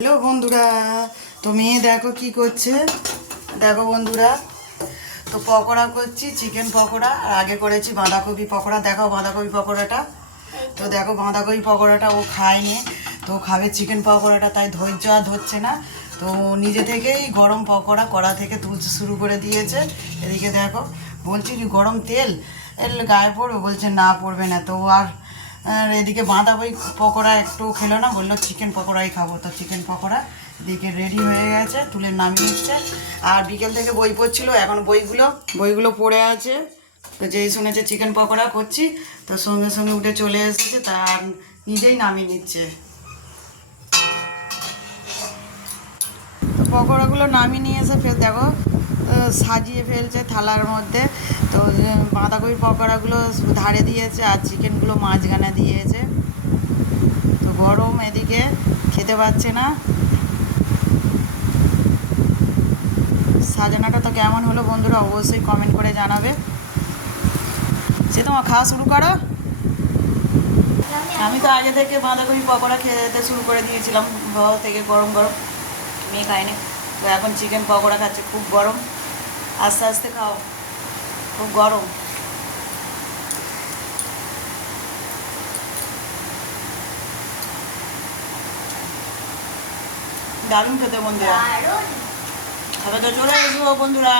Hello বন্ধুরা, তো মেয়ে দেখো কি করছে। দেখো বন্ধুরা, তো পকোড়া করছি, চিকেন পকোড়া। আর আগে করেছি বাঁধাকপি পকোড়া। দেখো বাঁধাকপি পকোড়াটা। তো দেখো বাঁধাকপি পকোড়াটা ও খায়নি, তো খাবে চিকেন পকোড়াটা, তাই ধৈর্য আর ধরছে না। তো নিজে থেকেই গরম পকোড়া কড়া থেকে তুলতে শুরু করে দিয়েছে। এদিকে দেখো, বলছি কি গরম তেল এর গায়ে পড়বে, বলছে না পড়বে না। তো আর এদিকে বাঁধাকপি পকোড়া একটু খেলো না, বললো চিকেন পকোড়াই খাবো। তো চিকেন পকোড়া এদিকে রেডি হয়ে গেছে, তুলে নামিয়ে নিচ্ছে। আর বিকেল থেকে বই পড়ছিল, এখন বইগুলো পড়ে আছে। তো যেই শুনেছে চিকেন পকোড়া করছি, তো সঙ্গে সঙ্গে উঠে চলে এসেছে, তার নিজেই নামিয়ে নিচ্ছে। তো পকোড়াগুলো নামিয়ে নিয়ে এসে ফের দেখো সাজিয়ে ফেলছে থালার মধ্যে। তো বাঁধাকপির পকোড়াগুলো ধারে দিয়েছে আর চিকেনগুলো মাঝখানে দিয়েছে। তো গরম, এদিকে খেতে পাচ্ছে না। সাজানোটা তো কেমন হলো বন্ধুরা অবশ্যই কমেন্ট করে জানাবে। সে তোমার খাওয়া শুরু করো। আমি তো আগে থেকে বাঁধাকপি পকোড়া খেতে শুরু করে দিয়েছিলাম ঘর থেকে, গরম গরম। মেয়ে খায়নি, তো এখন চিকেন পকোড়া খাচ্ছে। খুব গরম, আস্তে আস্তে খাও, খুব গরম। দারুণ খেতে বন্ধুরা, খাবে তো চলে আসবো বন্ধুরা।